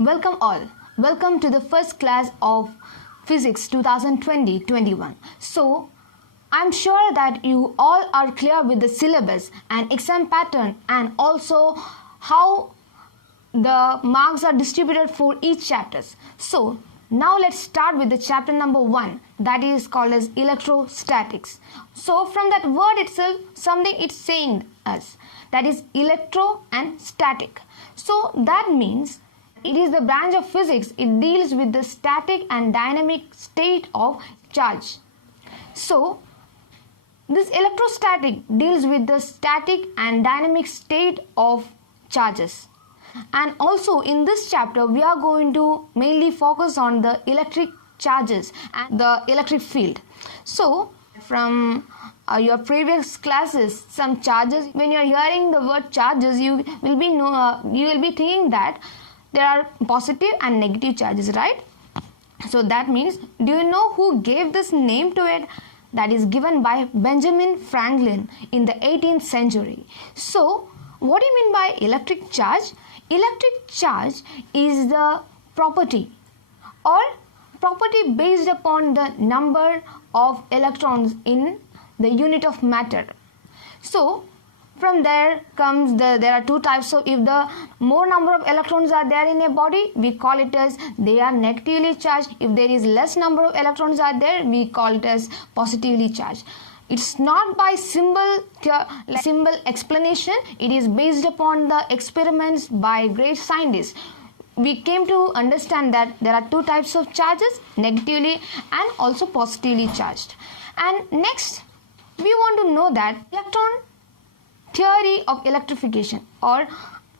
Welcome all. Welcome to the first class of Physics 2020-21. So, I'm sure that you all are clear with the syllabus and exam pattern and also how the marks are distributed for each chapters. So, now let's start with the chapter number 1, that is called as electrostatics. So, from that word itself, something it's saying us, that is electro and static. So, that means it is the branch of physics. It deals with the static and dynamic state of charge. So, this electrostatic deals with the static and dynamic state of charges. And also in this chapter, we are going to mainly focus on the electric charges and the electric field. So, from your previous classes, some charges, when you are hearing the word charges, you will be thinking that there are positive and negative charges, right? So that means, do you know who gave this name to it? That is given by Benjamin Franklin in the 18th century. So, what do you mean by electric charge? Electric charge is the property based upon the number of electrons in the unit of matter. So, from there comes there are two types. So if the more number of electrons are there in a body, we call it as they are negatively charged. If there is less number of electrons are there, we call it as positively charged. It's not by symbol explanation. It is based upon the experiments by great scientists. We came to understand that there are two types of charges, negatively and also positively charged. And next, we want to know that electron theory of electrification, or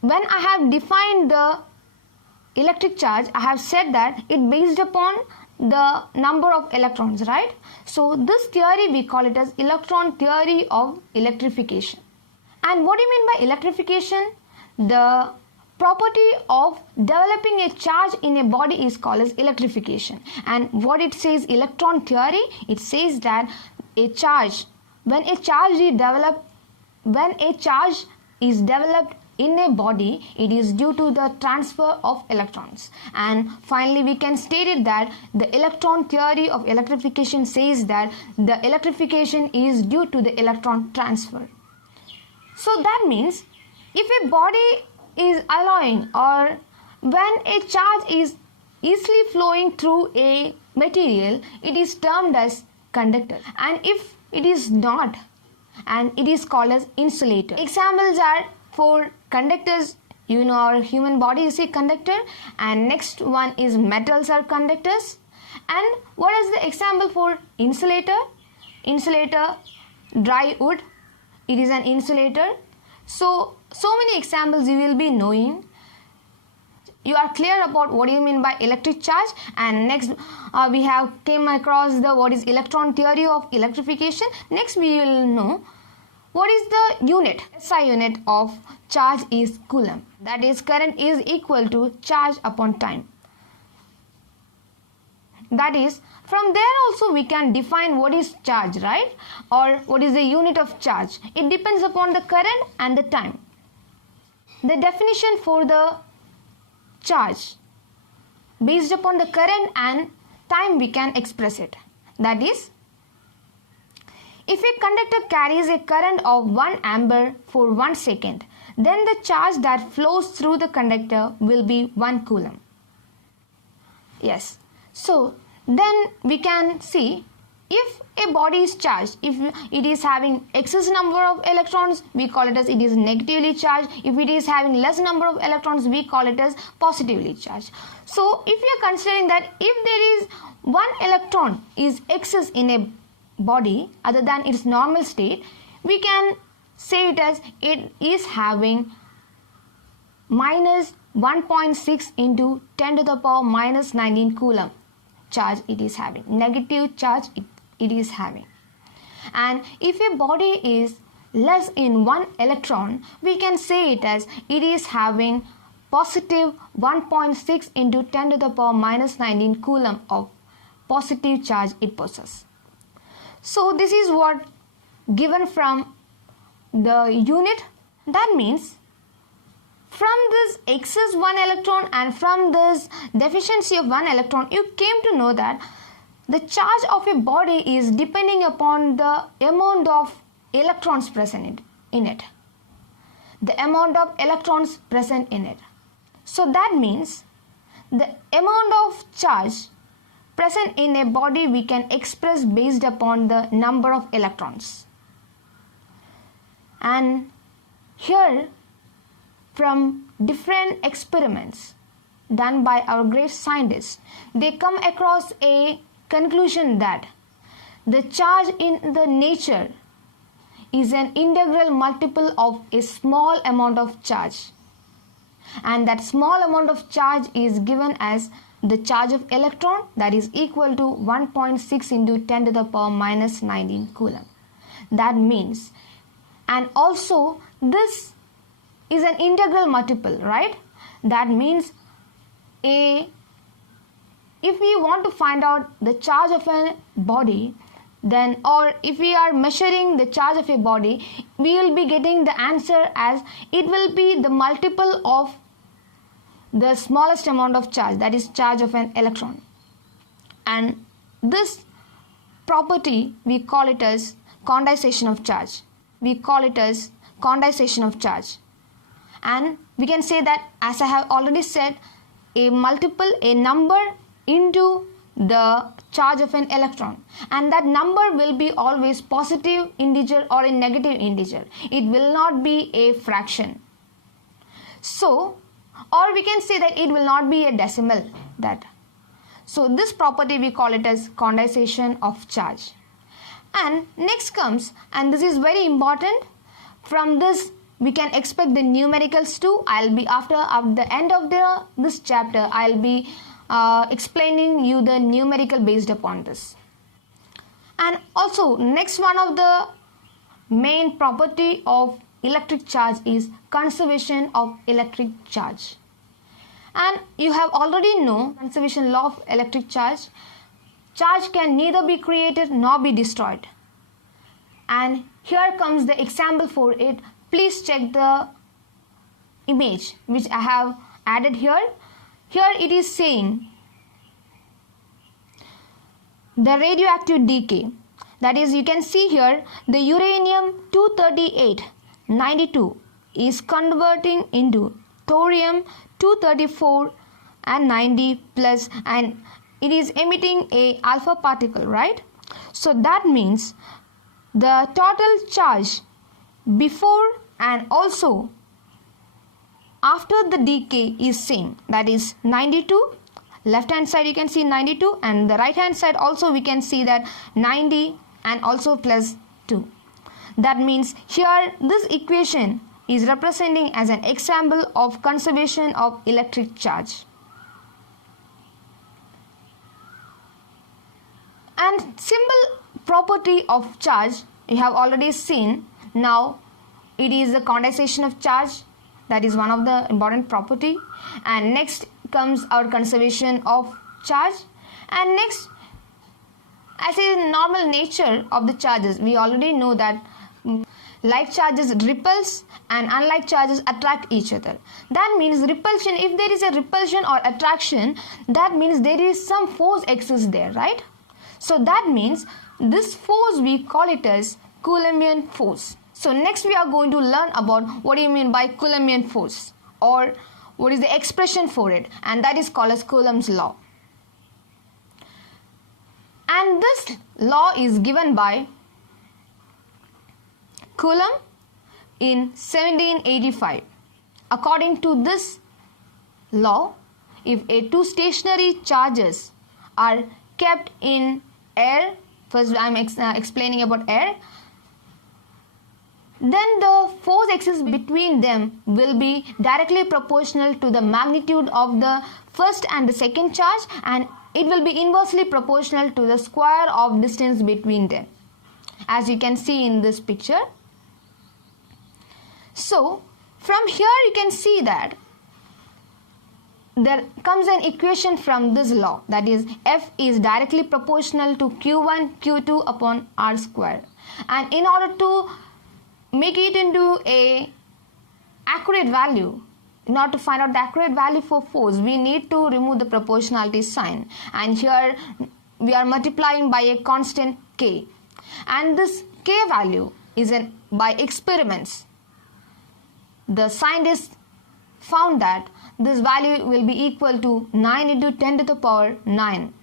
when I have defined the electric charge, I have said that it based upon the number of electrons, right? So this theory we call it as electron theory of electrification. And what do you mean by electrification? The property of developing a charge in a body is called as electrification. And what it says, electron theory, it says that when a charge is developed in a body, it is due to the transfer of electrons. And finally, we can state it that the electron theory of electrification says that the electrification is due to the electron transfer. So that means if a body is alloying, or when a charge is easily flowing through a material, it is termed as conductor. And if it is not, and it is called as insulator. Examples are for conductors, you know our human body is a conductor, and next one is metals are conductors. And what is the example for insulator? Insulator, dry wood, it is an insulator. So many examples you will be knowing. You are clear about what you mean by electric charge. And next we have came across what is electron theory of electrification. Next we will know what is the unit. SI unit of charge is coulomb. That is, current is equal to charge upon time. That is, from there also we can define what is charge, right? Or what is the unit of charge. It depends upon the current and the time. The definition for the charge, based upon the current and time, we can express it. That is, if a conductor carries a current of 1 ampere for 1 second, then the charge that flows through the conductor will be 1 coulomb. Yes. So then we can see, if a body is charged, if it is having excess number of electrons, we call it as it is negatively charged. If it is having less number of electrons, we call it as positively charged. So if we are considering that if there is 1 electron is excess in a body other than its normal state, we can say it as it is having minus 1.6 into 10 to the power minus 19 coulomb charge it is having, negative charge it is having. And if a body is less in 1 electron, we can say it as it is having positive 1.6 into 10 to the power minus 19 coulomb of positive charge it possesses. So this is what given from the unit. That means From this excess 1 electron and from this deficiency of 1 electron, you came to know that the charge of a body is depending upon the amount of electrons present in it. The amount of electrons present in it. So that means the amount of charge present in a body we can express based upon the number of electrons. And here, from different experiments done by our great scientists, they come across a conclusion that the charge in the nature is an integral multiple of a small amount of charge, and that small amount of charge is given as the charge of electron, that is equal to 1.6 into 10 to the power minus 19 coulomb. That means, and also this is an integral multiple, right? That means if we want to find out the charge of a body, then, or if we are measuring the charge of a body, we will be getting the answer as it will be the multiple of the smallest amount of charge, that is charge of an electron. And this property we call it as condensation of charge. We call it as condensation of charge. And we can say that, as I have already said, a multiple, a number into the charge of an electron, and that number will be always positive integer or a negative integer. It will not be a fraction. So, or we can say that it will not be a decimal. So this property we call it as condensation of charge. And next comes, and this is very important, from this we can expect the numericals too. I'll be at the end of this chapter, I'll be explaining you the numerical based upon this. And also next one of the main property of electric charge is conservation of electric charge. And you have already know conservation law of electric charge. Charge can neither be created nor be destroyed. And here comes the example for it. Please check the image which I have added here. Here it is saying the radioactive decay. That is, you can see here the uranium-238 92 is converting into thorium-234 and 90 plus, and it is emitting a alpha particle, right? So that means the total charge before and also after the decay is same, that is 92. Left hand side you can see 92, and the right hand side also we can see that 90 and also plus 2. That means here this equation is representing as an example of conservation of electric charge. And simple property of charge you have already seen. Now it is the condensation of charge, that is one of the important property. And next comes our conservation of charge. And next, as is normal nature of the charges, we already know that like charges repels and unlike charges attract each other. That means repulsion, if there is a repulsion or attraction, that means there is some force exists there, right? So that means this force we call it as Coulombian force. So next we are going to learn about what do you mean by Coulombian force, or what is the expression for it, and that is called as Coulomb's law. And this law is given by Coulomb in 1785. According to this law, if two stationary charges are kept in air, first I am explaining about air, then the force exists between them will be directly proportional to the magnitude of the first and the second charge, and it will be inversely proportional to the square of distance between them, as you can see in this picture. So from here you can see that there comes an equation from this law, that is F is directly proportional to Q1 Q2 upon R square. And in order to make it into a accurate value, in order to find out the accurate value for force, we need to remove the proportionality sign, and here we are multiplying by a constant k, and this k value is by experiments. The scientists found that this value will be equal to 9 into 10 to the power 9.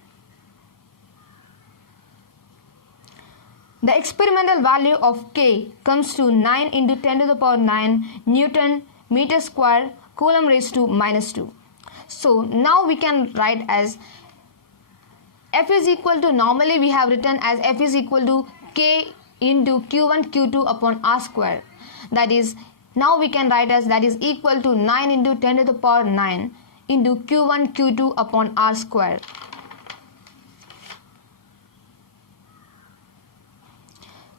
The experimental value of K comes to 9 into 10 to the power 9 Newton meter square Coulomb raised to minus 2. So now we can write as F is equal to, normally we have written as F is equal to K into Q1 Q2 upon R square. That is, now we can write as that is equal to 9 into 10 to the power 9 into Q1 Q2 upon R square.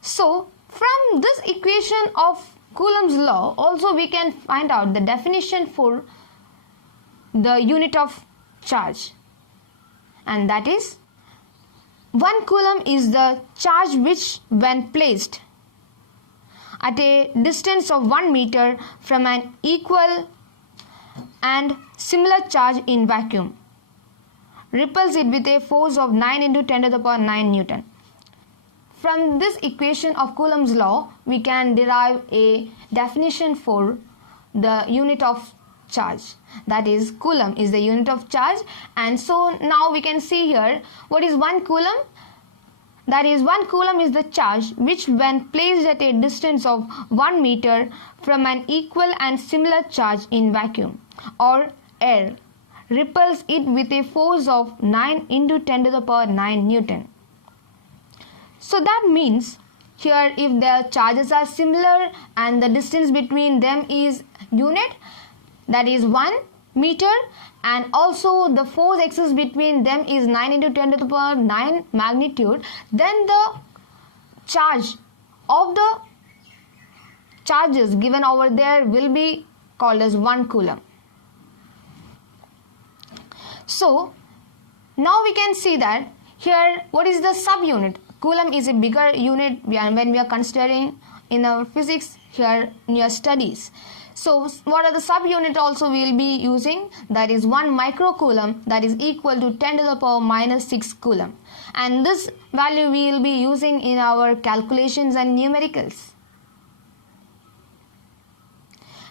So from this equation of Coulomb's law also we can find out the definition for the unit of charge, and that is 1 coulomb is the charge which, when placed at a distance of 1 meter from an equal and similar charge in vacuum, repels it with a force of 9 into 10 to the power 9 Newton. From this equation of Coulomb's law, we can derive a definition for the unit of charge. That is, coulomb is the unit of charge, and so now we can see here what is 1 coulomb. That is, 1 coulomb is the charge which, when placed at a distance of 1 meter from an equal and similar charge in vacuum or air, repels it with a force of 9 into 10 to the power 9 Newton. So that means here if the charges are similar and the distance between them is unit, that is 1 meter, and also the force exists between them is 9 into 10 to the power 9 magnitude, then the charge of the charges given over there will be called as 1 coulomb. So now we can see that here what is the subunit. Coulomb is a bigger unit when we are considering in our physics here in your studies. So what are the subunit also we will be using? That is 1 microcoulomb, that is equal to 10 to the power minus 6 coulomb. And this value we will be using in our calculations and numericals.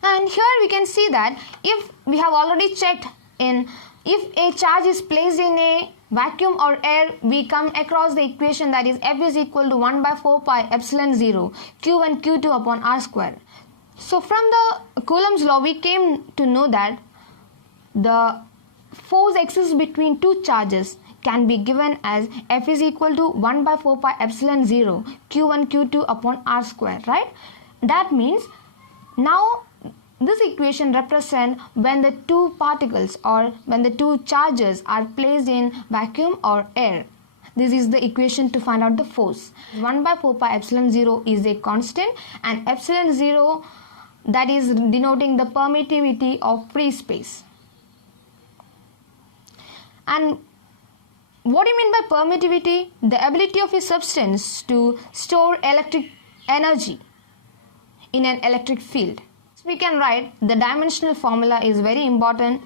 And here we can see that if we have already checked in, if a charge is placed in a vacuum or air, we come across the equation that is F is equal to 1 by 4 pi epsilon 0 Q1 Q2 upon R square. So from the Coulomb's law we came to know that the force exists between two charges can be given as F is equal to 1 by 4 pi epsilon 0 Q1 Q2 upon R square, right? That means now this equation represents when the two particles or when the two charges are placed in vacuum or air. This is the equation to find out the force. 1 by 4 pi epsilon 0 is a constant, and epsilon 0, that is denoting the permittivity of free space. And what do you mean by permittivity? The ability of a substance to store electric energy in an electric field. We can write the dimensional formula is very important,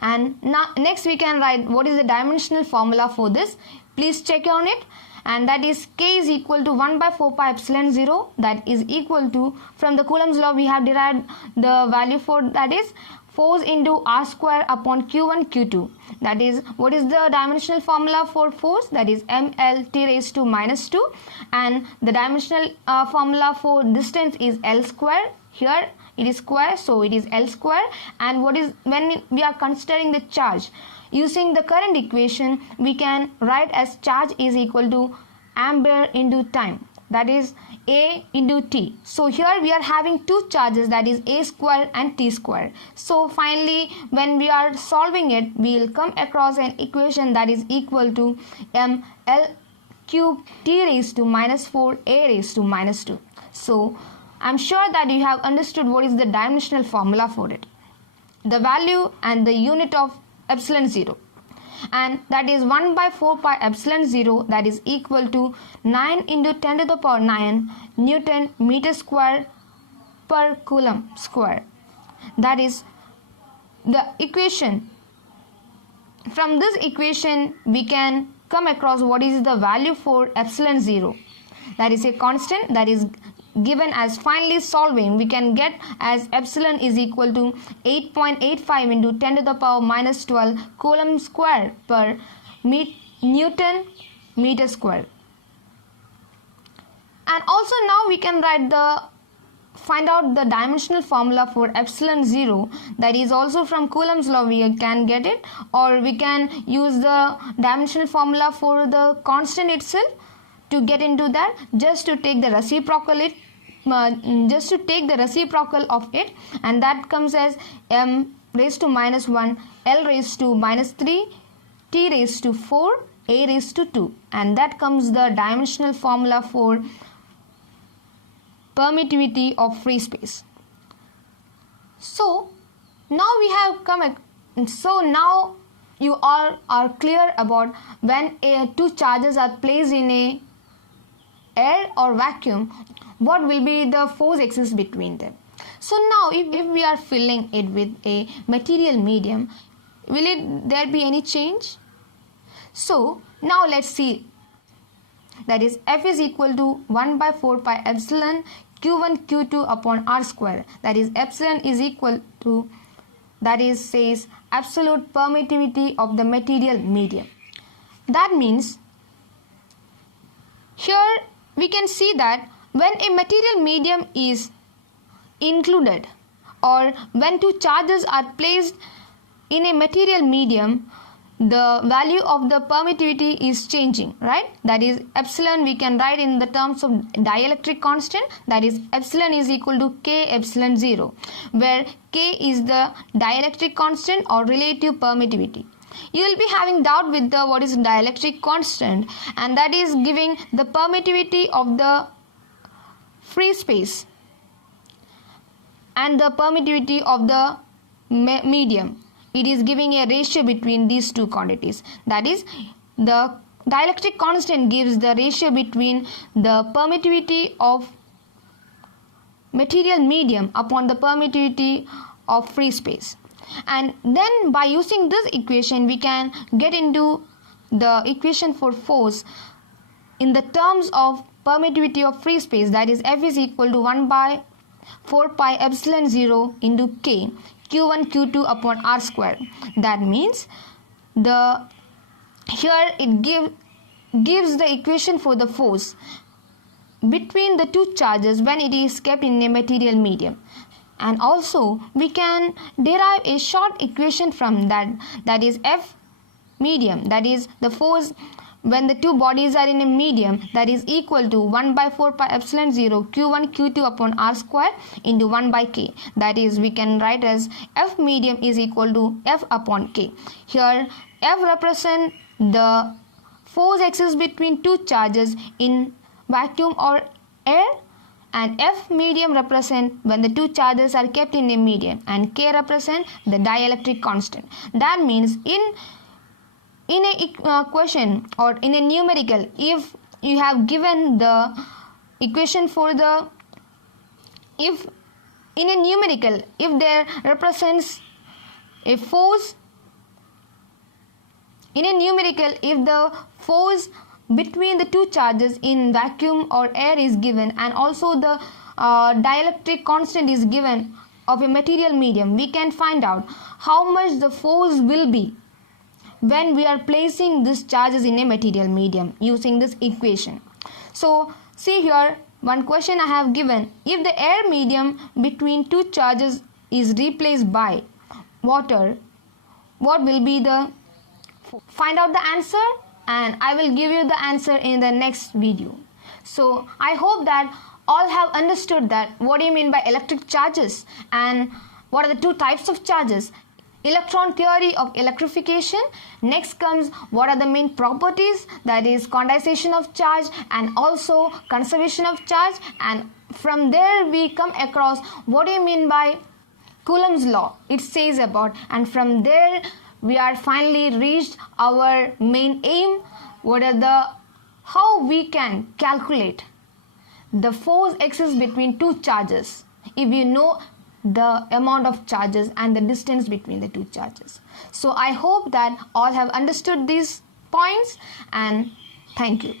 and now next we can write what is the dimensional formula for this. Please check on it, and that is K is equal to 1 by 4 pi epsilon 0, that is equal to, from the Coulomb's law we have derived the value for, that is force into R square upon Q1 Q2. That is, what is the dimensional formula for force? That is mL t raised to minus 2, and the dimensional formula for distance is L square. Here it is square, so it is L square. And what is, when we are considering the charge, using the current equation we can write as charge is equal to ampere into time, that is A into T. So here we are having two charges, that is A square and T square. So finally when we are solving it, we will come across an equation that is equal to mL cube T raised to minus 4 A raised to minus 2. So I'm sure that you have understood what is the dimensional formula for it, the value and the unit of epsilon 0, and that is 1 by 4 pi epsilon 0, that is equal to 9 into 10 to the power 9 Newton meter square per coulomb square. That is the equation, from this equation we can come across what is the value for epsilon 0. That is a constant that is given as finally solving. We can get as epsilon is equal to 8.85 into 10 to the power minus 12 coulomb square per Newton meter square. And also now we can find out the dimensional formula for epsilon 0. That is also from Coulomb's law we can get it, or we can use the dimensional formula for the constant itself to get into that, just to take the reciprocal of it, and that comes as m raised to minus 1, l raised to minus 3, t raised to 4, a raised to 2, and that comes the dimensional formula for permittivity of free space. So now you all are clear about when two charges are placed in a air or vacuum, what will be the force exist between them. So now if we are filling it with a material medium, will there be any change? So now let's see. That is F is equal to 1 by 4 pi epsilon Q1 Q2 upon R square. That is epsilon is equal to, that is says absolute permittivity of the material medium. That means here we can see that when a material medium is included, or when two charges are placed in a material medium, the value of the permittivity is changing, right? That is epsilon we can write in the terms of dielectric constant, that is epsilon is equal to k epsilon 0, where k is the dielectric constant or relative permittivity. You will be having doubt with the what is dielectric constant, and that is giving the permittivity of the free space and the permittivity of the medium. It is giving a ratio between these two quantities. That is, the dielectric constant gives the ratio between the permittivity of material medium upon the permittivity of free space. And then by using this equation we can get into the equation for force in the terms of permittivity of free space. That is F is equal to 1 by 4 pi epsilon 0 into k Q1 Q2 upon R square. That means here it gives the equation for the force between the two charges when it is kept in a material medium. And also we can derive a short equation from that, that is F medium, that is the force when the two bodies are in a medium, that is equal to 1 by 4 pi epsilon 0 Q1 Q2 upon R square into 1 by k. That is we can write as F medium is equal to F upon k. Here F represent the force exists between two charges in vacuum or air, and F medium represent when the two charges are kept in a medium, and k represent the dielectric constant. That means in a question or in a numerical, if you have given the equation for the, if in a numerical, if there represents a force, in a numerical, if the force between the two charges in vacuum or air is given, and also the dielectric constant is given of a material medium, we can find out how much the force will be when we are placing these charges in a material medium using this equation. So see here, one question I have given: if the air medium between two charges is replaced by water, what will be the? Find out the answer, and I will give you the answer in the next video. So I hope that all have understood that what do you mean by electric charges and what are the two types of charges. Electron theory of electrification. Next comes what are the main properties, that is condensation of charge and also conservation of charge, and from there we come across what do you mean by Coulomb's law, it says about, and from there we are finally reached our main aim, what are the, how we can calculate the force exists between two charges. If you know the amount of charges and the distance between the two charges. So I hope that all have understood these points, and thank you.